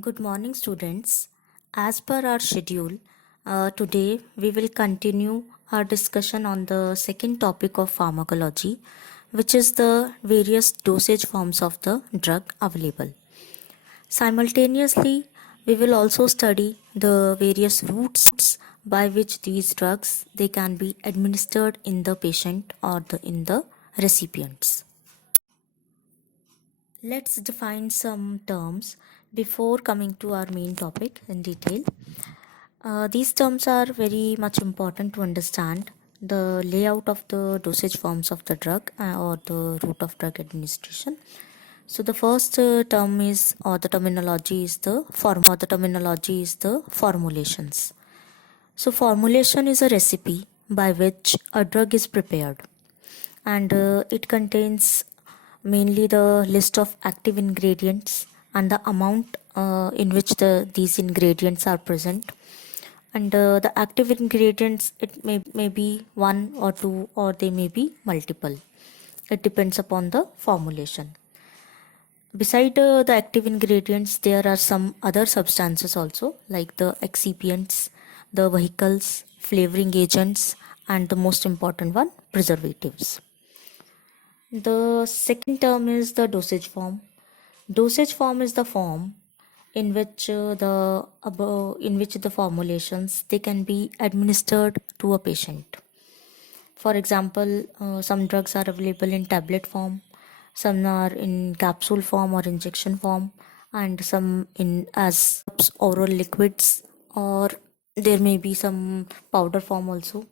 Good morning, students. As per our schedule, today we will continue our discussion on the second topic of pharmacology, which is the various dosage forms of the drug available. Simultaneously, we will also study the various routes by which these drugs they can be administered in the patient or in the recipients. Let's define some terms before coming to our main topic in detail. These terms are very much important to understand the layout of the dosage forms of the drug or the route of drug administration. So the first term is or the terminology is the formulations. So formulation is a recipe by which a drug is prepared, and it contains mainly the list of active ingredients and the amount in which these ingredients are present. And the active ingredients, it may be one or two, or they may be multiple. It depends upon the formulation. Beside the active ingredients, there are some other substances also, like the excipients, the vehicles, flavoring agents, and the most important one, preservatives. The second term is the dosage form. Dosage form is the form in which the formulations they can be administered to a patient. For example, some drugs are available in tablet form, some are in capsule form or injection form, and some in as oral liquids, or there may be some powder form also.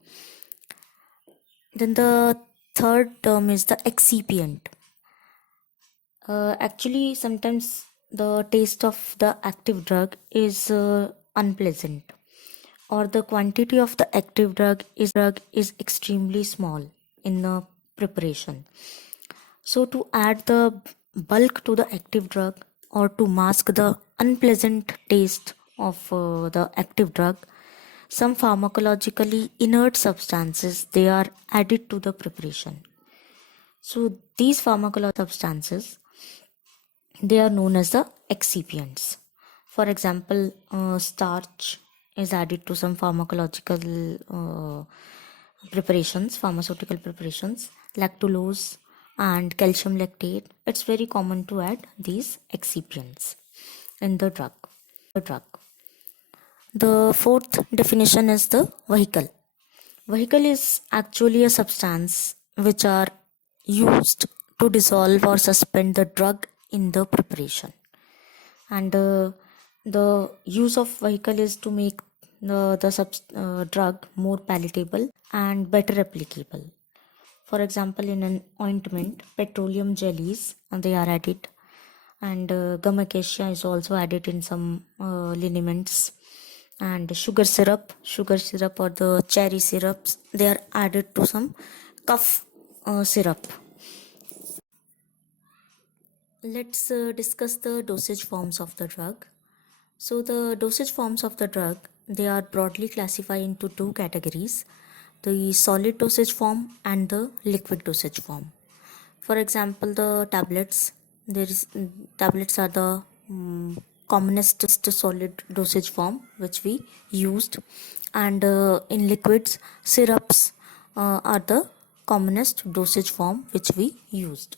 Then the third term is the excipient. Actually, sometimes the taste of the active drug is unpleasant, or the quantity of the active drug is extremely small in the preparation. So, to add the bulk to the active drug or to mask the unpleasant taste of the active drug, some pharmacologically inert substances they are added to the preparation. So, these pharmacological substances they are known as the excipients. For example, starch is added to some pharmaceutical preparations, lactulose and calcium lactate. It's very common to add these excipients in the drug. The fourth definition is the vehicle. Vehicle is actually a substance which are used to dissolve or suspend the drug in the preparation. And the use of vehicle is to make the drug more palatable and better applicable. For example, in an ointment, petroleum jellies they are added, and gum acacia is also added in some liniments, and sugar syrup or the cherry syrups they are added to some cough syrup. Let's discuss the dosage forms of the drug. So the dosage forms of the drug they are broadly classified into two categories: the solid dosage form and the liquid dosage form. For example, the tablets are the commonest solid dosage form which we used, and in liquids, syrups are the commonest dosage form which we used.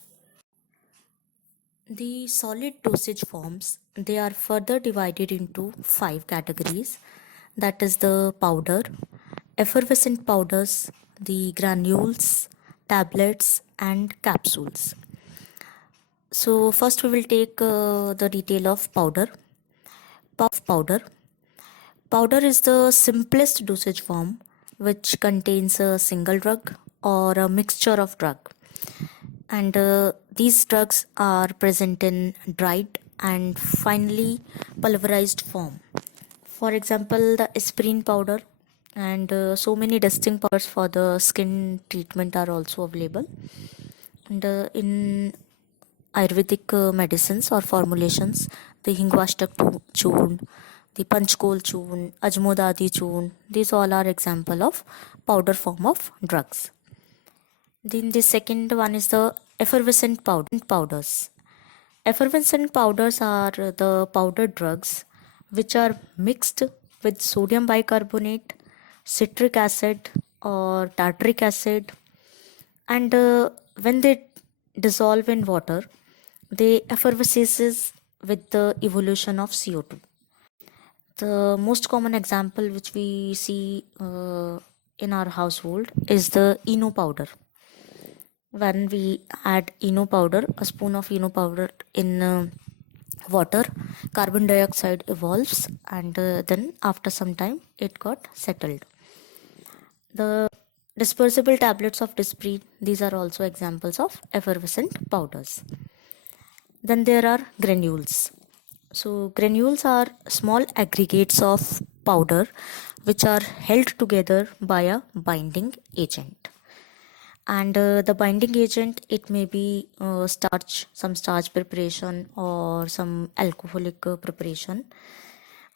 The solid dosage forms they are further divided into five categories, that is the powder, effervescent powders, the granules, tablets and capsules. So first we will take the detail of powder. Powder is the simplest dosage form which contains a single drug or a mixture of drug, and these drugs are present in dried and finely pulverized form. For example, the aspirin powder, and so many dusting powders for the skin treatment are also available. And in Ayurvedic medicines or formulations, the Hingvashtak churn, the Panchkol churn, Ajmodadi churn, these all are example of powder form of drugs. Then the second one is the effervescent powders. Effervescent powders are the powdered drugs which are mixed with sodium bicarbonate, citric acid, or tartaric acid, and when they dissolve in water, they effervesces with the evolution of CO2. The most common example which we see in our household is the Eno powder. When we add Eno powder, a spoon of Eno powder in water, carbon dioxide evolves, and then after some time it got settled. The dispersible tablets of Disprin, these are also examples of effervescent powders. Then there are granules. So granules are small aggregates of powder which are held together by a binding agent. And the binding agent, it may be some starch preparation or some alcoholic preparation.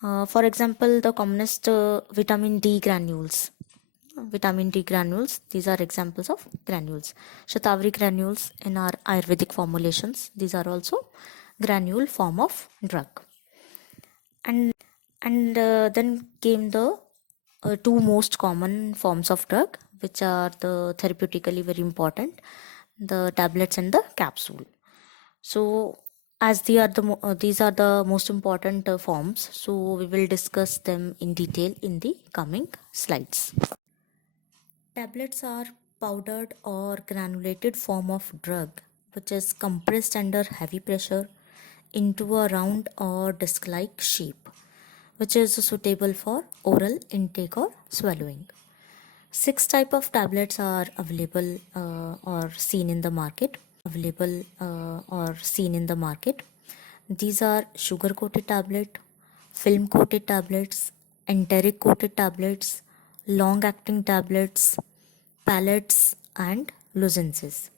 For example, the commonest vitamin D granules. Vitamin D granules, these are examples of granules. Shatavari granules in our Ayurvedic formulations, these are also granule form of drug. And then came the two most common forms of drug, which are the therapeutically very important, the tablets and the capsule. So as these are the most important forms, so we will discuss them in detail in the coming slides. Tablets are powdered or granulated form of drug which is compressed under heavy pressure into a round or disc-like shape, which is suitable for oral intake or swallowing. 6 type of tablets are available or seen in the market. These are sugar coated tablet, film coated tablets, enteric coated tablets, long acting tablets, pellets, and lozenges.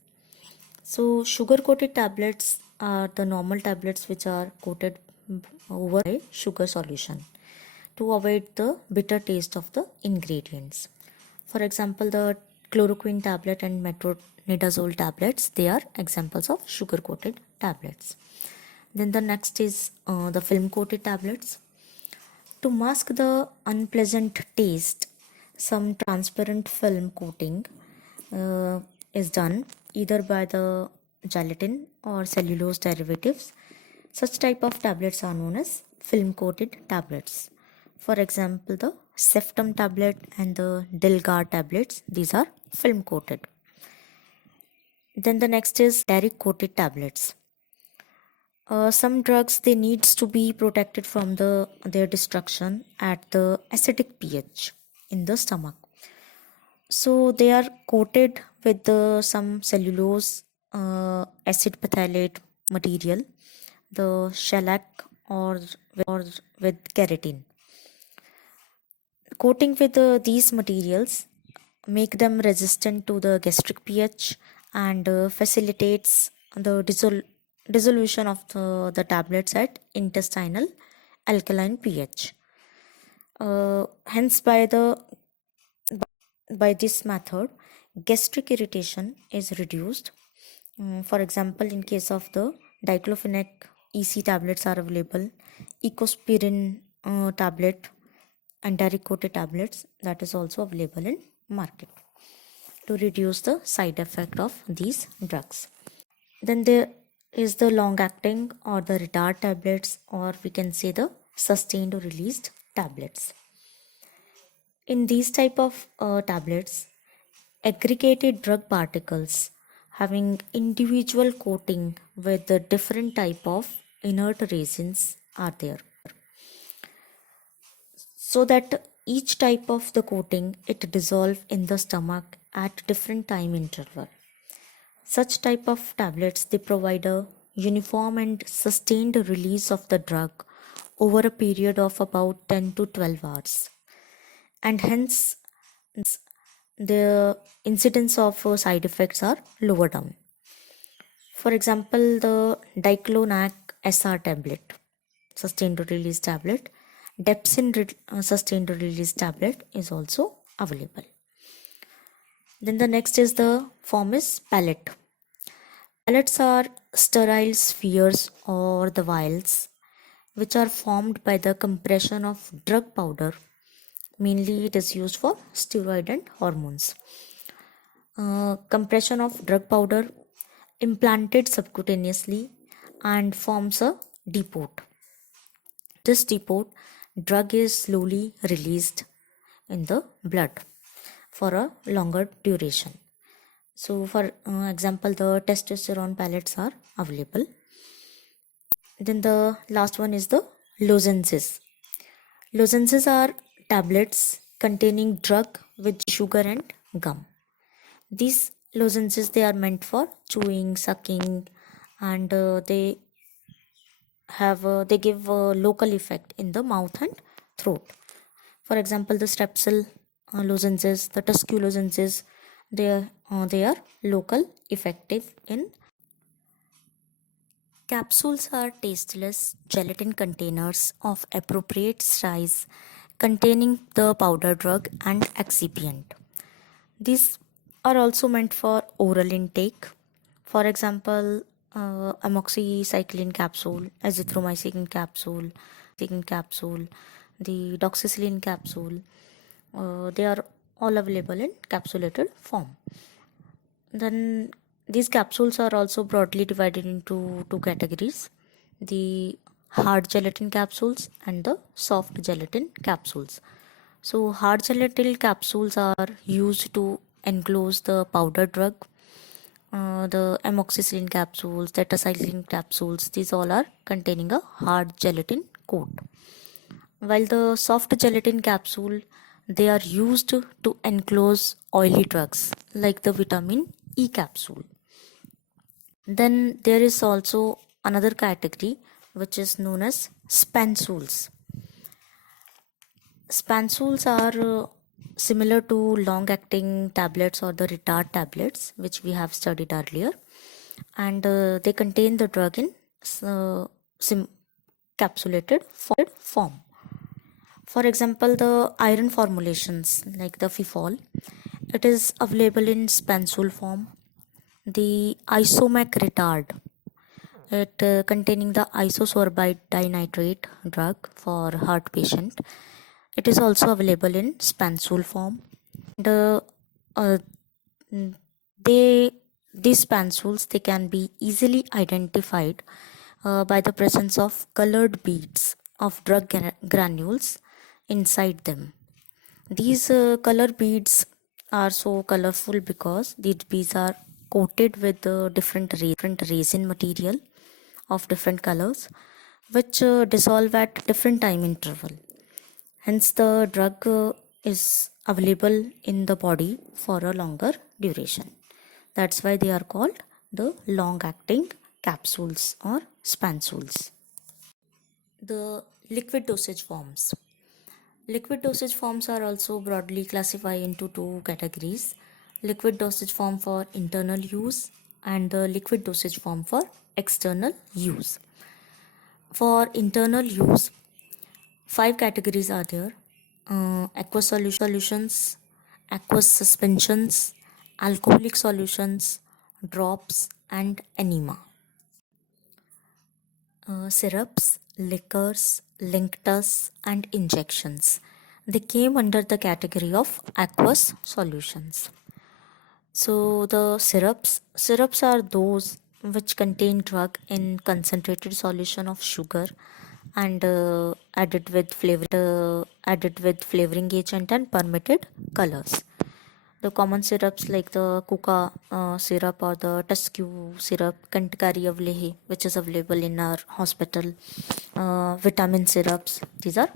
So sugar coated tablets are the normal tablets which are coated over a sugar solution to avoid the bitter taste of the ingredients. For example, the chloroquine tablet and metronidazole tablets, they are examples of sugar coated tablets. Then the next is the film coated tablets. To mask the unpleasant taste, some transparent film coating is done either by the gelatin or cellulose derivatives. Such type of tablets are known as film coated tablets. For example, the Ceftum tablet and the Dilgar tablets, these are film coated. Then the next is enteric coated tablets. Some drugs, they needs to be protected from their destruction at the acidic pH in the stomach. So they are coated with some cellulose acid phthalate material, the shellac, or with keratin. Coating with these materials make them resistant to the gastric pH and facilitates the dissolution of the tablets at intestinal alkaline pH. Hence, by this method, gastric irritation is reduced. For example, in case of the diclofenac EC tablets are available, ecospirin tablet, enteric coated tablets, that is also available in market to reduce the side effect of these drugs. Then there is the long acting or the retard tablets, or we can say the sustained or released tablets. In these type of tablets, aggregated drug particles having individual coating with the different type of inert resins are there, so that each type of the coating, it dissolve in the stomach at different time interval. Such type of tablets, they provide a uniform and sustained release of the drug over a period of about 10 to 12 hours, and hence the incidence of side effects are lower down. For example, the diclofenac SR tablet, sustained release tablet, Depsin sustained release tablet is also available. Then the next is the form is pellet. Pellets are sterile spheres or the vials, which are formed by the compression of drug powder. Mainly, it is used for steroid and hormones. Compression of drug powder implanted subcutaneously and forms a depot. This depot drug is slowly released in the blood for a longer duration. So, for example, the testosterone pellets are available. Then the last one is the lozenges. Lozenges are tablets containing drug with sugar and gum. These lozenges, they are meant for chewing, sucking, and they give a local effect in the mouth and throat. For example, the strepsil lozenges, the tusky lozenges, they are local effective in. Capsules are tasteless gelatin containers of appropriate size containing the powder drug and excipient. These are also meant for oral intake. For example, amoxicillin capsule, azithromycin capsule, the doxycycline capsule. They are all available in capsulated form. Then these capsules are also broadly divided into two categories: the hard gelatin capsules and the soft gelatin capsules. So, hard gelatin capsules are used to enclose the powder drug. The amoxicillin capsules, tetracycline capsules, these all are containing a hard gelatin coat. While the soft gelatin capsule, they are used to enclose oily drugs like the vitamin E capsule. Then there is also another category which is known as spansules. Spansules are similar to long acting tablets or the retard tablets, which we have studied earlier, and they contain the drug in capsulated form. For example, the iron formulations like the Fifol, it is available in spansule form. The Isomac retard, it containing the isosorbide dinitrate drug for heart patient, it is also available in spansule form. The uh, they these spansules, they can be easily identified by the presence of colored beads of drug granules inside them. These color beads are so colorful because these beads are coated with different resin material of different colors, which dissolve at different time interval. Hence, the drug is available in the body for a longer duration. That's why they are called the long-acting capsules or spansules. The liquid dosage forms. Liquid dosage forms are also broadly classified into two categories: liquid dosage form for internal use and the liquid dosage form for external use. For internal use, five categories are there: aqueous solutions, aqueous suspensions, alcoholic solutions, drops, and enema. Syrups, liquors, linctus, and injections. They came under the category of aqueous solutions. So the syrups are those which contain drug in concentrated solution of sugar and added with flavoring agent and permitted colors. The common syrups like the Kuka syrup or the Tuscu syrup, Kantkari Avlehi, which is available in our hospital, vitamin syrups, these are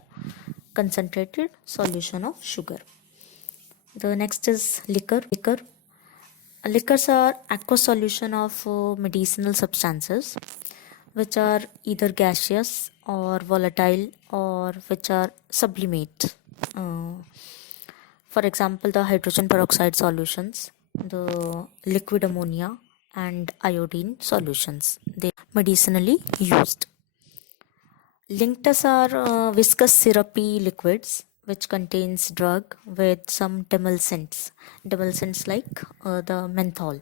concentrated solution of sugar. The next is liquor. Liquors are aqueous solution of medicinal substances which are either gaseous or volatile or which are sublimate. For example, the hydrogen peroxide solutions, the liquid ammonia, and iodine solutions. They are medicinally used. Linctus are viscous syrupy liquids which contains drug with some demulcents like the menthol.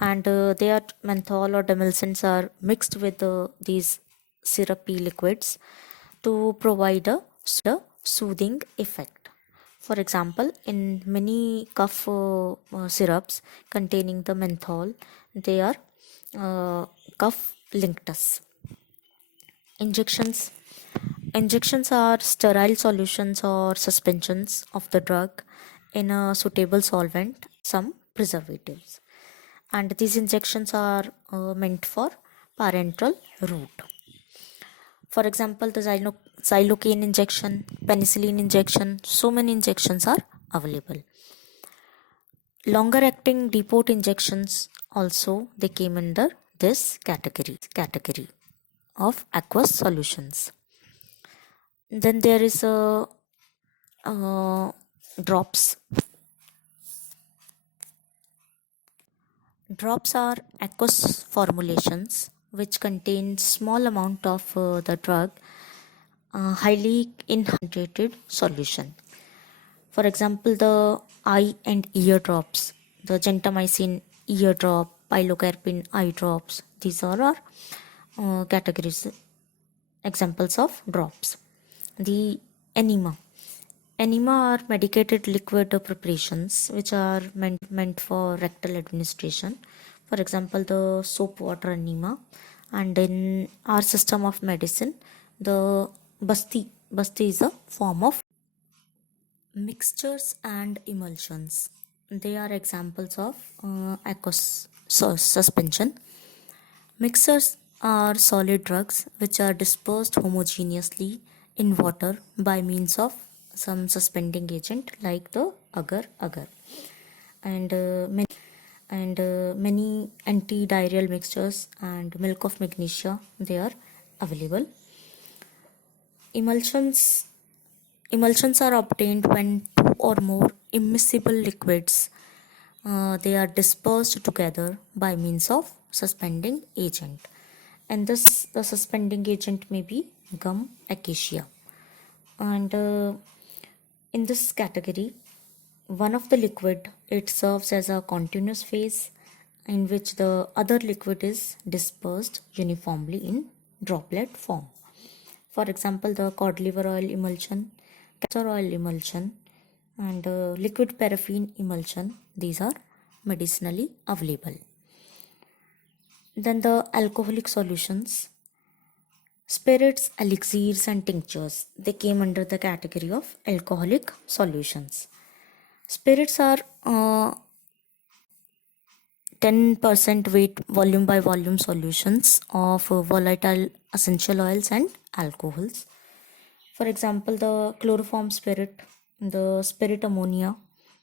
and they are menthol or demulcents are mixed with these syrupy liquids to provide a soothing effect. For example, in many cough syrups containing the menthol, they are cough linctus. Injections. Injections are sterile solutions or suspensions of the drug in a suitable solvent, some preservatives. And these injections are meant for parenteral route. For example, the xylocaine injection, penicillin injection, so many injections are available. Longer acting depot injections also they came under this category of aqueous solutions. Then there is a drops. Drops are aqueous formulations which contain small amount of the drug, highly concentrated solution. For example, the eye and ear drops, the gentamicin ear drop, pilocarpine eye drops. These are our categories, examples of drops. The enema. Enema are medicated liquid preparations which are meant for rectal administration. For example, the soap water enema. And in our system of medicine, the basti. Basti is a form of mixtures and emulsions. They are examples of aqueous suspension. Mixers are solid drugs which are dispersed homogeneously in water by means of some suspending agent like the agar and many antidiarrheal mixtures and milk of magnesia they are available. Emulsions are obtained when two or more immiscible liquids they are dispersed together by means of suspending agent, and this the suspending agent may be gum acacia. And in this category, one of the liquid it serves as a continuous phase in which the other liquid is dispersed uniformly in droplet form. For example, the cod liver oil emulsion, castor oil emulsion, and liquid paraffin emulsion, these are medicinally available. Then the alcoholic solutions, spirits, elixirs, and tinctures, they came under the category of alcoholic solutions. Spirits are 10% weight volume by volume solutions of volatile essential oils and alcohols. For example, the chloroform spirit, the spirit ammonia,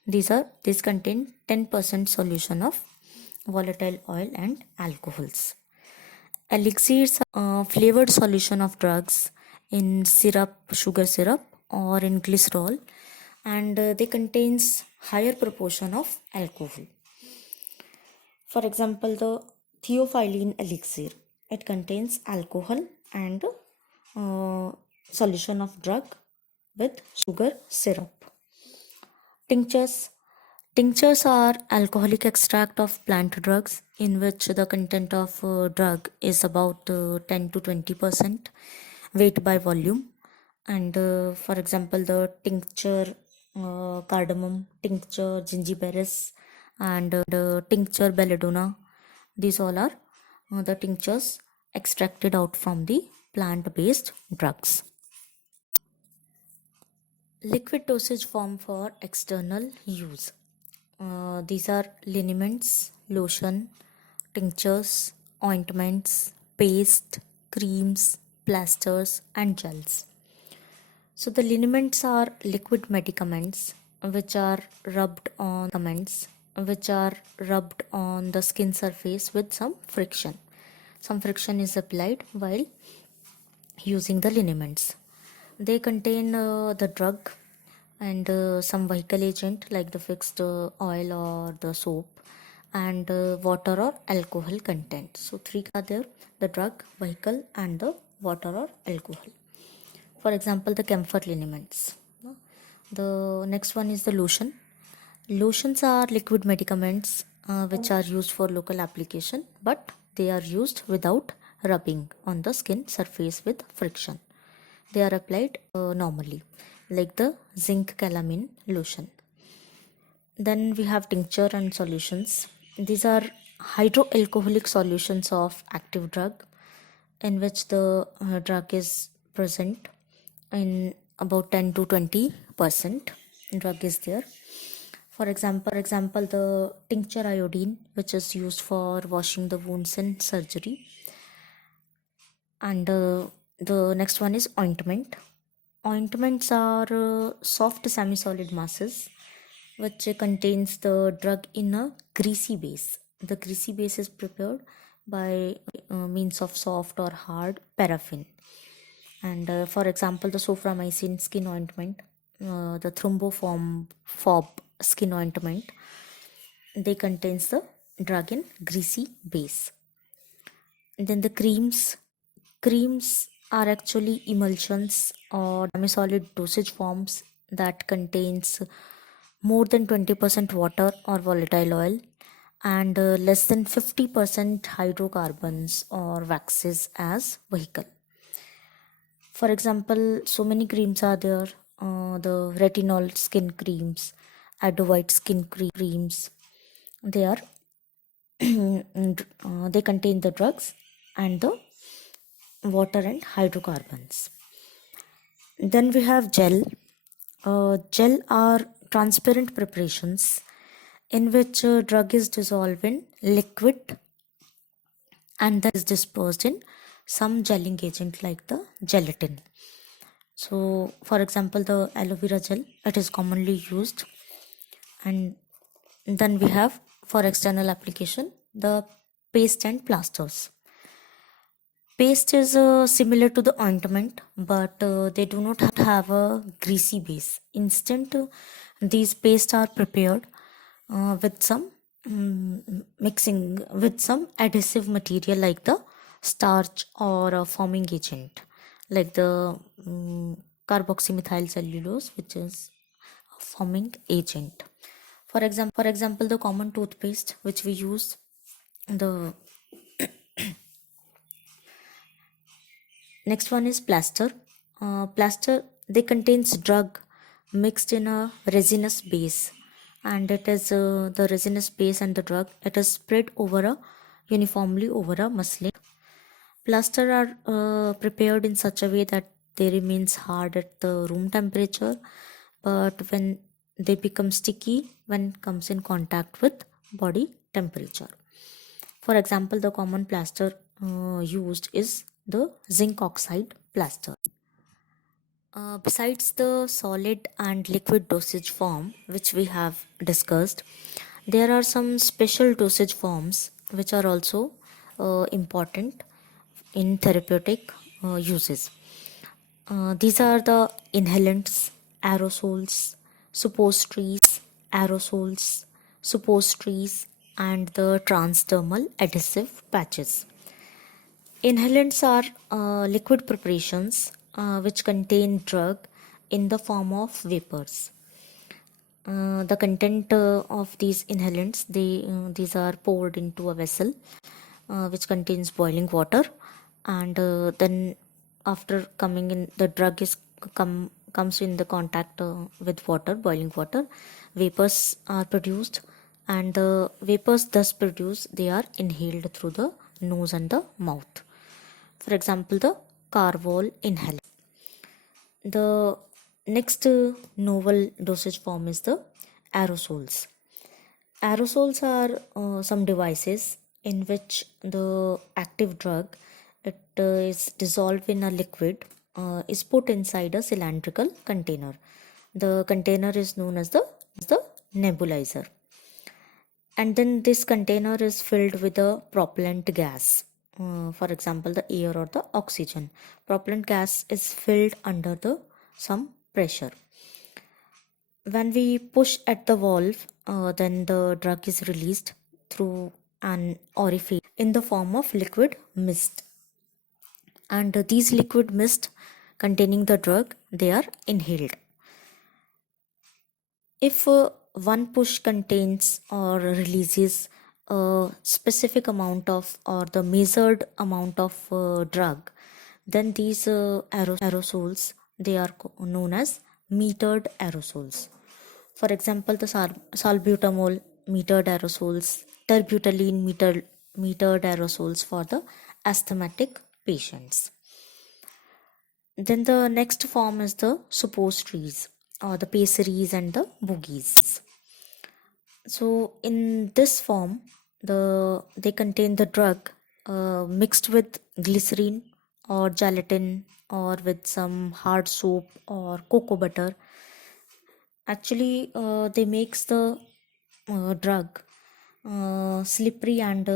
these contain 10% solution of volatile oil and alcohols. Elixirs are flavored solution of drugs in syrup, sugar syrup, or in glycerol, and they contains higher proportion of alcohol. For example, the theophylline elixir, it contains alcohol and solution of drug with sugar syrup. Tinctures. Tinctures are alcoholic extract of plant drugs in which the content of drug is about 10 to 20% weight by volume. And for example, the tincture cardamom, tincture gingiberis, and tincture belladonna. These all are the tinctures extracted out from the plant-based drugs. Liquid dosage form for external use. These are liniments, lotion, tinctures, ointments, paste, creams, plasters, and gels. So the liniments are liquid medicaments which are rubbed on the skin surface with some friction. Some friction is applied while using the liniments. They contain the drug and some vehicle agent like the fixed oil or the soap, and water or alcohol content. So three are there: the drug, vehicle, and the water or alcohol. For example, the camphor liniments. The next one is the lotion. Lotions are liquid medicaments which are used for local application, but they are used without rubbing on the skin surface with friction. They are applied normally, like the zinc calamine lotion. Then we have tincture and solutions. These are hydroalcoholic solutions of active drug, in which the drug is present in about 10 to 20% drug is there. For example, the tincture iodine, which is used for washing the wounds in surgery. And the next one is ointment. Ointments are soft semi-solid masses which contains the drug in a greasy base. The greasy base is prepared by means of soft or hard paraffin. And for example, the soframycin skin ointment, the thromboform fob skin ointment, they contains the drug in greasy base. And then the creams are actually emulsions or semi-solid dosage forms that contains more than 20% water or volatile oil and less than 50% hydrocarbons or waxes as vehicle. For example, so many creams are there, the retinol skin creams, Adovite skin creams. They are they contain the drugs and the water and hydrocarbons. Then we have gel. Gel are transparent preparations in which drug is dissolved in liquid and then is dispersed in some gelling agent like the gelatin. So for example, the aloe vera gel, it is commonly used. And then we have, for external application, the paste and plasters. Paste is similar to the ointment, but they do not have a greasy base. Instead, these pastes are prepared with some mixing with some adhesive material like the starch or a forming agent like the carboxymethyl cellulose, which is a forming agent. For example, the common toothpaste which we use, the next one is plaster. Plaster, they contains drug mixed in a resinous base, and it is the resinous base and the drug, it is spread uniformly over a muslin. Plaster are prepared in such a way that they remains hard at the room temperature, but when they become sticky when comes in contact with body temperature. For example, the common plaster used is the zinc oxide plaster. Besides the solid and liquid dosage form which we have discussed, there are some special dosage forms which are also important in therapeutic uses. These are the inhalants, aerosols, suppositories, and the transdermal adhesive patches. Inhalants are liquid preparations which contain drug in the form of vapors. The content of these inhalants, these are poured into a vessel which contains boiling water, and then after coming in, the drug is comes in the contact with water, boiling water, vapors are produced, and the vapors thus produced, they are inhaled through the nose and the mouth. For example, the Carvol inhaler. The next novel dosage form is the aerosols. Aerosols are some devices in which the active drug, it is dissolved in a liquid, is put inside a cylindrical container. The container is known as the nebulizer. And then this container is filled with a propellant gas. For example, the air or the oxygen. Propellant gas is filled under some pressure. When we push at the valve, then the drug is released through an orifice in the form of liquid mist. And these liquid mist containing the drug, they are inhaled. If one push contains or releases a specific amount of or the measured amount of drug, then these aerosols, they are known as metered aerosols. For example, the salbutamol metered aerosols, terbutaline metered aerosols for the asthmatic patients. Then the next form is the suppositories or the pessaries and the boogies. So in this form, they contain the drug mixed with glycerine or gelatin or with some hard soap or cocoa butter. Actually, they makes the drug slippery and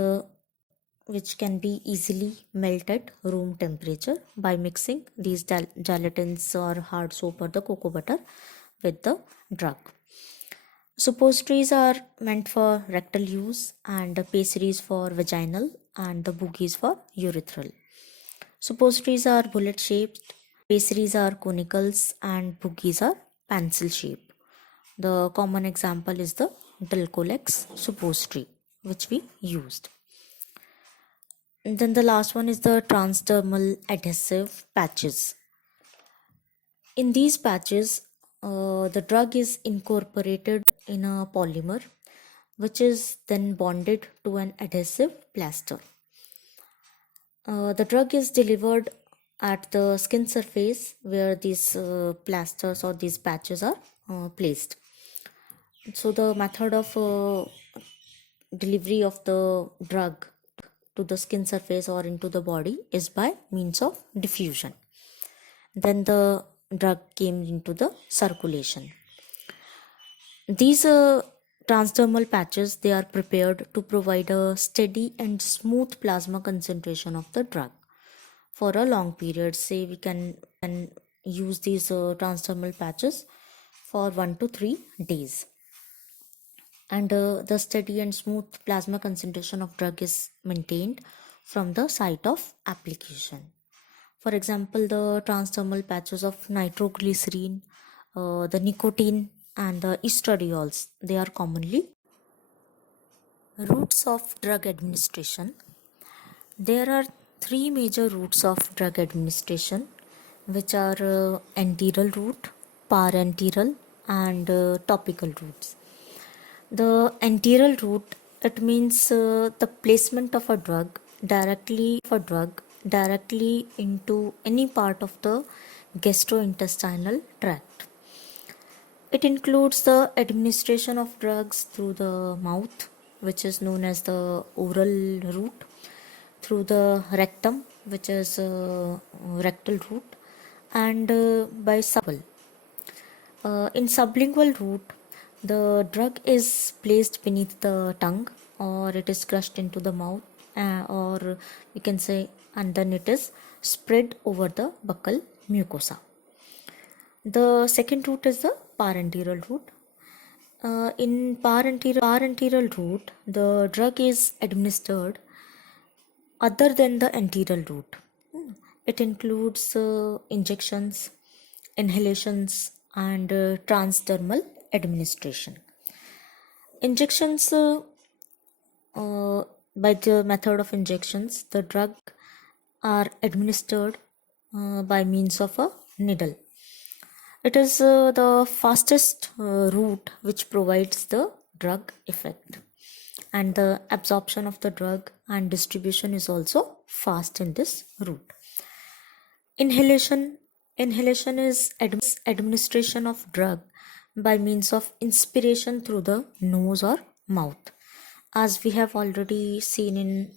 which can be easily melted at room temperature by mixing these gelatins or hard soap or the cocoa butter with the drug. Suppositories are meant for rectal use and the pessaries for vaginal and the boogies for urethral. Suppositories are bullet shaped, pessaries are conicals and boogies are pencil shaped. The common example is the Dulcolex suppository which we used. And then the last one is the transdermal adhesive patches. In these patches, the drug is incorporated in a polymer which is then bonded to an adhesive plaster. The drug is delivered at the skin surface where these plasters or these patches are placed. So the method of delivery of the drug to the skin surface or into the body is by means of diffusion. Then the drug came into the circulation. These transdermal patches, they are prepared to provide a steady and smooth plasma concentration of the drug for a long period. Say we can use these transdermal patches for 1 to 3 days. And the steady and smooth plasma concentration of drug is maintained from the site of application. For example, the transdermal patches of nitroglycerin, the nicotine and the estradiols, they are commonly routes of drug administration. There are three major routes of drug administration, which are enteral route, parenteral and topical routes. The enteral route, it means the placement of a drug directly into any part of the gastrointestinal tract. It includes the administration of drugs through the mouth, which is known as the oral route, through the rectum, which is rectal route, and by sublingual. In sublingual route, the drug is placed beneath the tongue or it is crushed into the mouth, or we can say, and then it is spread over the buccal mucosa. The second route is the parenteral route. In parenteral route, the drug is administered other than the enteral route. It includes injections, inhalations, and transdermal administration. Injections, by the method of injections, the drug are administered by means of a needle. It is the fastest route which provides the drug effect, and the absorption of the drug and distribution is also fast in this route. Inhalation is administration of drug by means of inspiration through the nose or mouth, as we have already seen in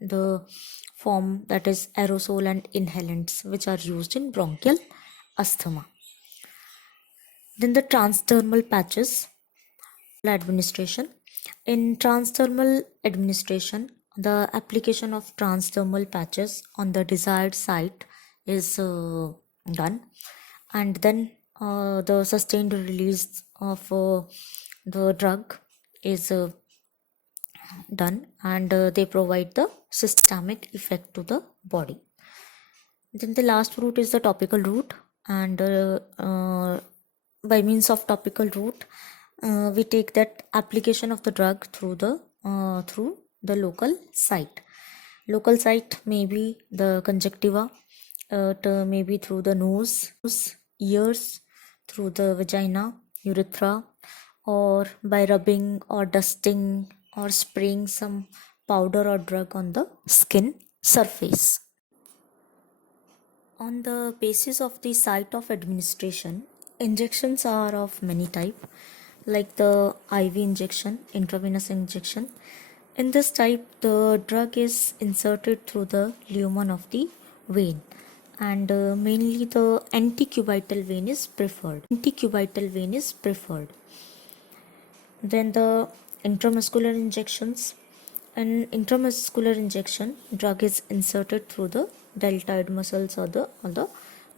the form, that is aerosol and inhalants, which are used in bronchial asthma. Then the transdermal patches administration. In transdermal administration, the application of transdermal patches on the desired site is done, and then the sustained release of the drug is done, and they provide the systemic effect to the body. Then the last route is the topical route, and by means of topical route, we take that application of the drug through the local site. Local site may be the conjunctiva, maybe through the nose, ears, through the vagina, urethra, or by rubbing or dusting or spraying some powder or drug on the skin surface. On the basis of the site of administration, injections are of many type, like the IV injection, intravenous injection. In this type, the drug is inserted through the lumen of the vein, and mainly the antecubital vein is preferred. Then the intramuscular injections. An intramuscular injection, drug is inserted through the deltoid muscles or the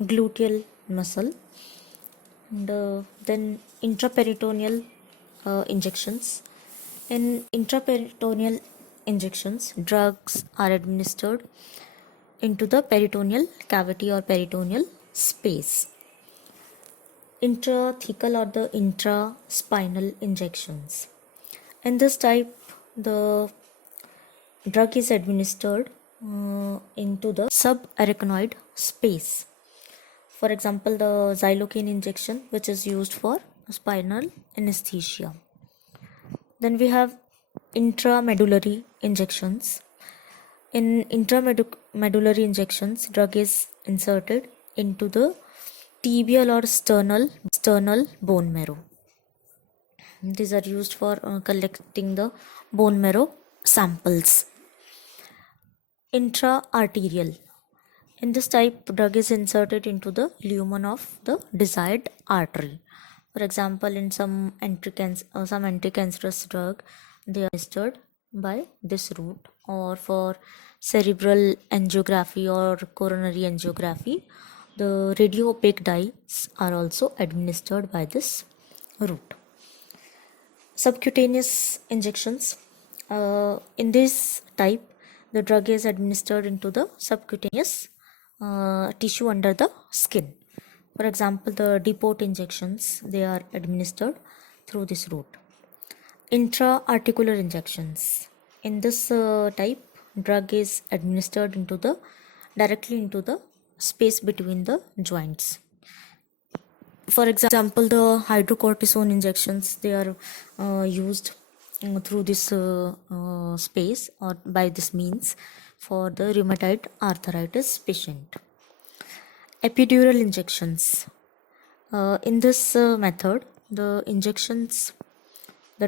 gluteal muscle. And then intraperitoneal injections. In intraperitoneal injections, drugs are administered into the peritoneal cavity or peritoneal space. Intrathecal or the intraspinal injections. In this type, the drug is administered into the subarachnoid space. For example, the xylocaine injection, which is used for spinal anesthesia. Then we have intramedullary injections. In intramedullary injections, drug is inserted into the tibial or sternal bone marrow. These are used for collecting the bone marrow samples. Intra-arterial. In this type, drug is inserted into the lumen of the desired artery. For example, in some anti-cancerous drug, they are administered by this route, or for cerebral angiography or coronary angiography, the radio-opaque dyes are also administered by this route. Subcutaneous injections. In this type, the drug is administered into the subcutaneous tissue under the skin. For example, the depot injections, they are administered through this route. Intra-articular injections. In this type, drug is administered directly into the space between the joints. For example, the hydrocortisone injections, they are used through this space or by this means for the rheumatoid arthritis patient. Epidural injections. In this method, the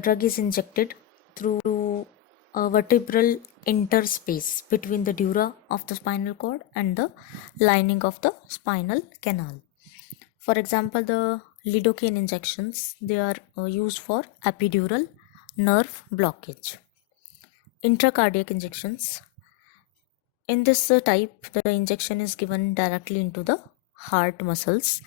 drug is injected through a vertebral interspace between the dura of the spinal cord and the lining of the spinal canal. For example, the lidocaine injections, they are used for epidural nerve blockage. Intracardiac injections. In this type, the injection is given directly into the heart muscles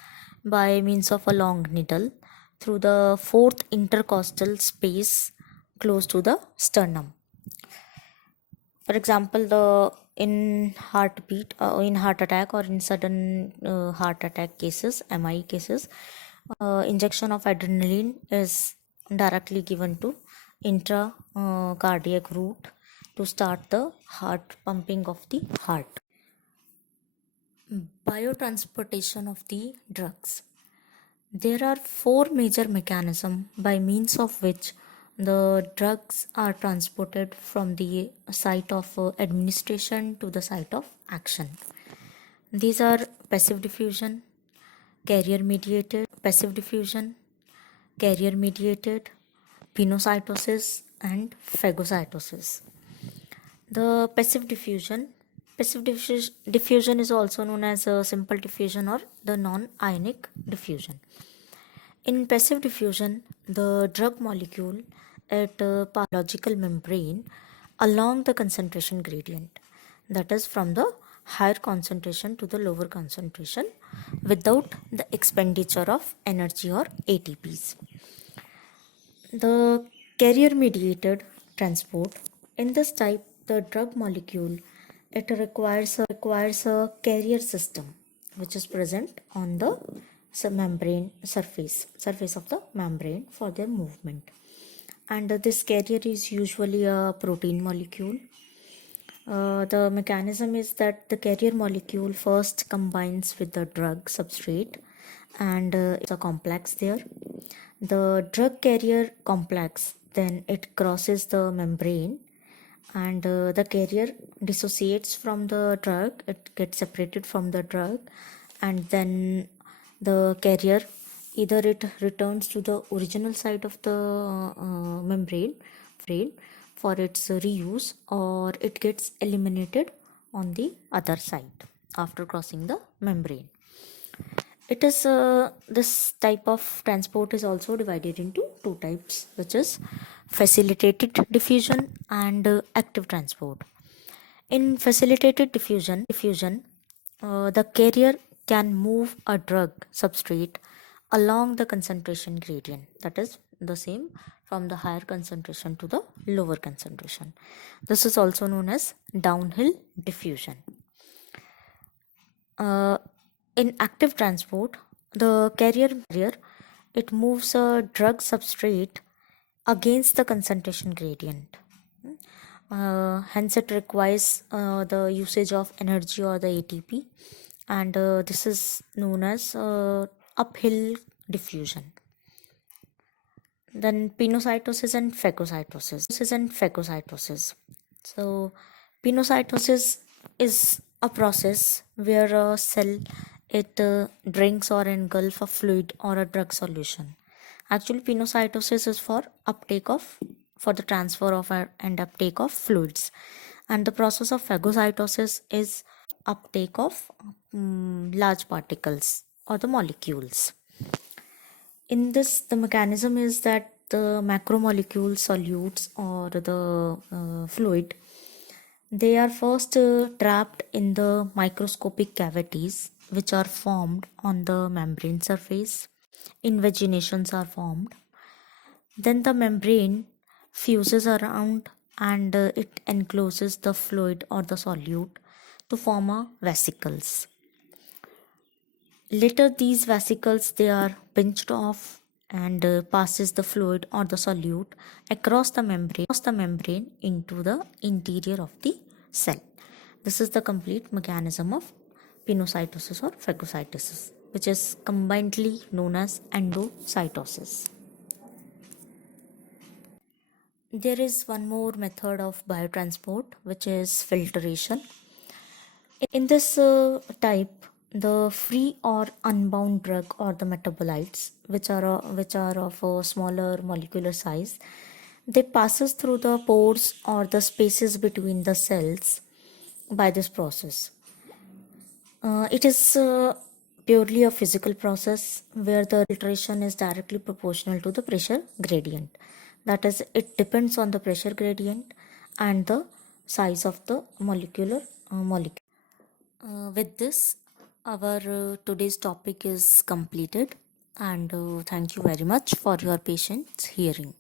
by means of a long needle through the fourth intercostal space close to the sternum. For example, in heart attack or in sudden heart attack cases, MI cases, injection of adrenaline is directly given to intracardiac route to start the heart pumping of the heart. Biotransportation of the drugs. There are four major mechanisms by means of which the drugs are transported from the site of administration to the site of action. These are passive diffusion, carrier mediated, pinocytosis, and phagocytosis. The passive diffusion is also known as a simple diffusion or the non-ionic diffusion. In passive diffusion, the drug molecule at a biological membrane along the concentration gradient, that is from the higher concentration to the lower concentration, without the expenditure of energy or ATPs. The carrier mediated transport. In this type, the drug molecule, it requires a carrier system which is present on the membrane surface of the membrane for their movement. And this carrier is usually a protein molecule. The mechanism is that the carrier molecule first combines with the drug substrate, and it's a complex there. The drug carrier complex, then it crosses the membrane, and the carrier dissociates from the drug, it gets separated from the drug, and then the carrier, either it returns to the original site of the membrane for its reuse, or it gets eliminated on the other side after crossing the membrane. It is this type of transport is also divided into two types, which is facilitated diffusion and active transport. In facilitated diffusion, the carrier can move a drug substrate along the concentration gradient, that is the same from the higher concentration to the lower concentration. This is also known as downhill diffusion. In active transport, the carrier it moves a drug substrate against the concentration gradient. Hence it requires the usage of energy or the ATP, and this is known as uphill diffusion. Then pinocytosis and phagocytosis. So pinocytosis is a process where a cell it drinks or engulf a fluid or a drug solution. Actually, pinocytosis is for the transfer of and uptake of fluids, and the process of phagocytosis is uptake of large particles or the molecules. In this, the mechanism is that the macromolecule solutes or the fluid, they are first trapped in the microscopic cavities which are formed on the membrane surface. Invaginations are formed. Then the membrane fuses around, and it encloses the fluid or the solute to form a vesicles. Later these vesicles, they are pinched off and passes the fluid or the solute across the membrane into the interior of the cell. This is the complete mechanism of pinocytosis or phagocytosis, which is combinedly known as endocytosis. There is one more method of biotransport, which is filtration. In this type, the free or unbound drug or the metabolites, which are of a smaller molecular size, they passes through the pores or the spaces between the cells by this process. It is purely a physical process where the filtration is directly proportional to the pressure gradient. That is, it depends on the pressure gradient and the size of the molecule. With this, our today's topic is completed, and thank you very much for your patience hearing.